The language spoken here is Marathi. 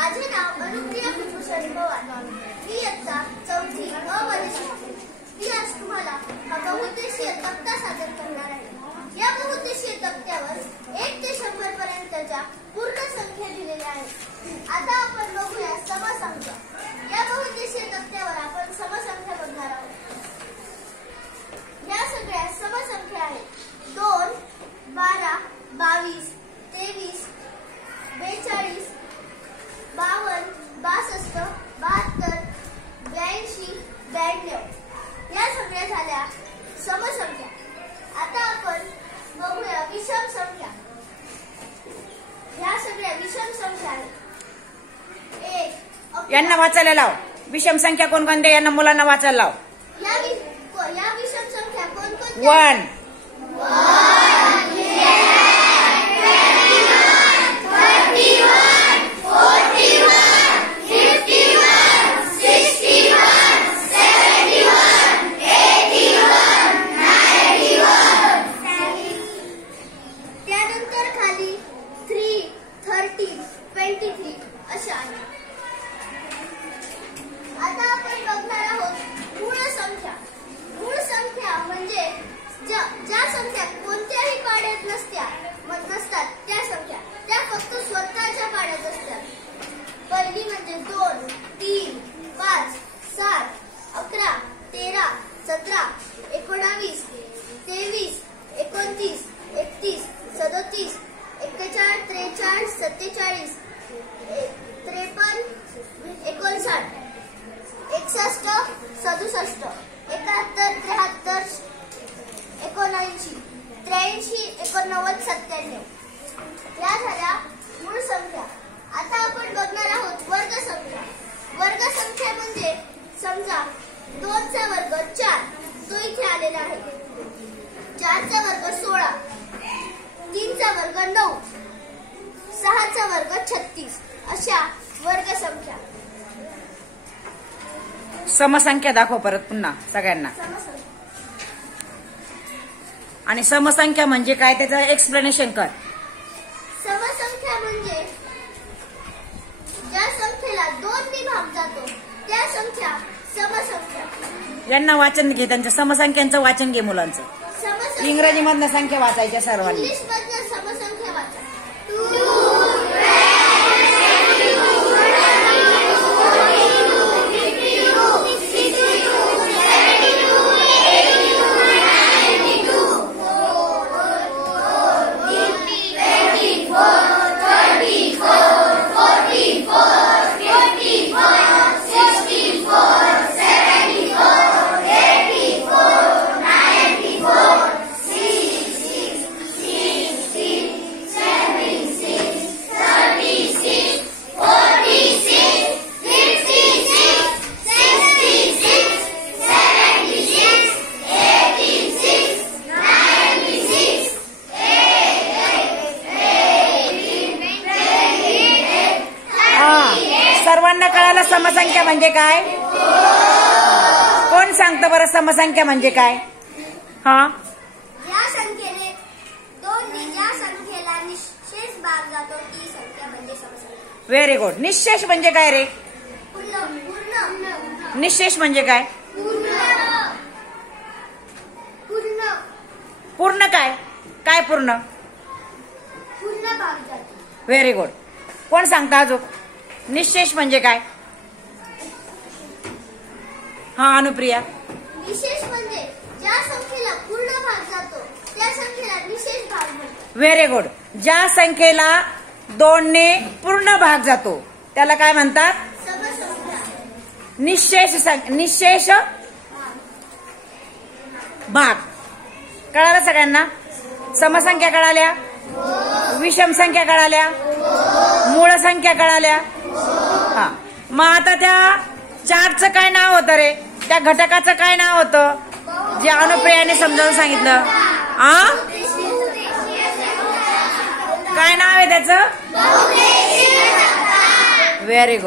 माझे नाव अनुप्रिया कुलभूषण पवार। मी इयत्ता 4थी अ मध्ये शिकते। मी आज तुम्हाला हा बहुउद्देशीय तक्ता सादर करणार आहे। या बहुउद्देशीय तक्त्यावर 1 ते 100 पर्यंतच्या पूर्ण संख्या दिलेल्या आहेत। आता आपण बघूया समसंख्या। या बहुउद्देशीय तक्त्यावर आपण समसंख्या बघणार आहोत। या सगळ्या समसंख्या आहेत 2, 12, 22, 23, 42, 52, 62, 72, 82, 92 या सगळ्या झाल्या समसंख्या। आता आपण बघूया विषम संख्या। या सगळ्या विषम संख्या आहेत 1 यांना वाचायला लाव। विषम संख्या कोणकोणत्या यांना मुलांना वाचायला लाव। या विषम संख्या कोणकोणत्या? 1 त्यानंतर खाली 3, 13, 23 अशा आहेत। आता आपण बघणार आहोत मूळ संख्या। मूळ संख्या म्हणजे ज्या संख्या कोणत्याही पाड्यात नसतात त्या संख्या, त्या फक्त स्वतःच्या पाड्यात असतात। पहिली म्हणजे 2, 3, 5, 7, 11, 13, 17, 19, 23, 29, 31, 37, 41, 43, 47, 53, 59, 61, 67, 71, 73, 79, 83, 89, 97 या झाल्या मूळ संख्या। आता आपण बघणार आहोत वर्ग संख्या। वर्ग संख्या म्हणजे समजा 2 चा वर्ग 4, तो इथे आलेला आहे। 4 चा वर्ग 16, 3 चा वर्ग 9, 6 चा वर्ग 36 अशा वर्ग संख्या। समसंख्या दाखव परत पुन्हा सगळ्यांना। आणि समसंख्या म्हणजे काय त्याचं एक्सप्लेनेशन कर। समसंख्या म्हणजे ज्या संख्येला 2 ने भाग जातो त्या संख्या समसंख्या। यांना वाचन घे, त्यांच्या समसंख्यांचं वाचन घे मुलांचं। इंग्रजी मधनं संख्या वाचायच्या सर्वांनी। इंग्लिश मधनं समसंख्या वाचा। सर्वांना कळालं समसंख्या म्हणजे काय? कोण सांगतं बरं समसंख्या म्हणजे काय? या संख्येने 2 ने ज्या संख्येला निश्चेष भाग जातो ती संख्या म्हणजे समसंख्या। Very good. निश्चेष म्हणजे काय रे? पूर्ण। निश्चेष म्हणजे काय? पूर्ण काय? काय पूर्ण? पूर्ण भाग जातो। Very good. कोण सांगता अजून निश्चेष म्हणजे काय? अनुप्रिया। निशेष म्हणजे ज्या संख्येला पूर्ण भाग जातो त्या संख्येला निशेष भाग म्हणतात। Very good. ज्या संख्येला 2 ने पूर्ण भाग जातो त्याला काय म्हणतात? समसंख्या। निश्चेष भाग कळालं सगळ्यांना? समसंख्या कळाल्या, विषम संख्या कळाल्या, मूळ संख्या कळाल्या। मग आता त्या चार्टचं काय नाव होतं रे? त्या घटकाचं काय नाव होतं जे अनुप्रियाने समजावून सांगितलं? काय नाव आहे त्याचं? Very good.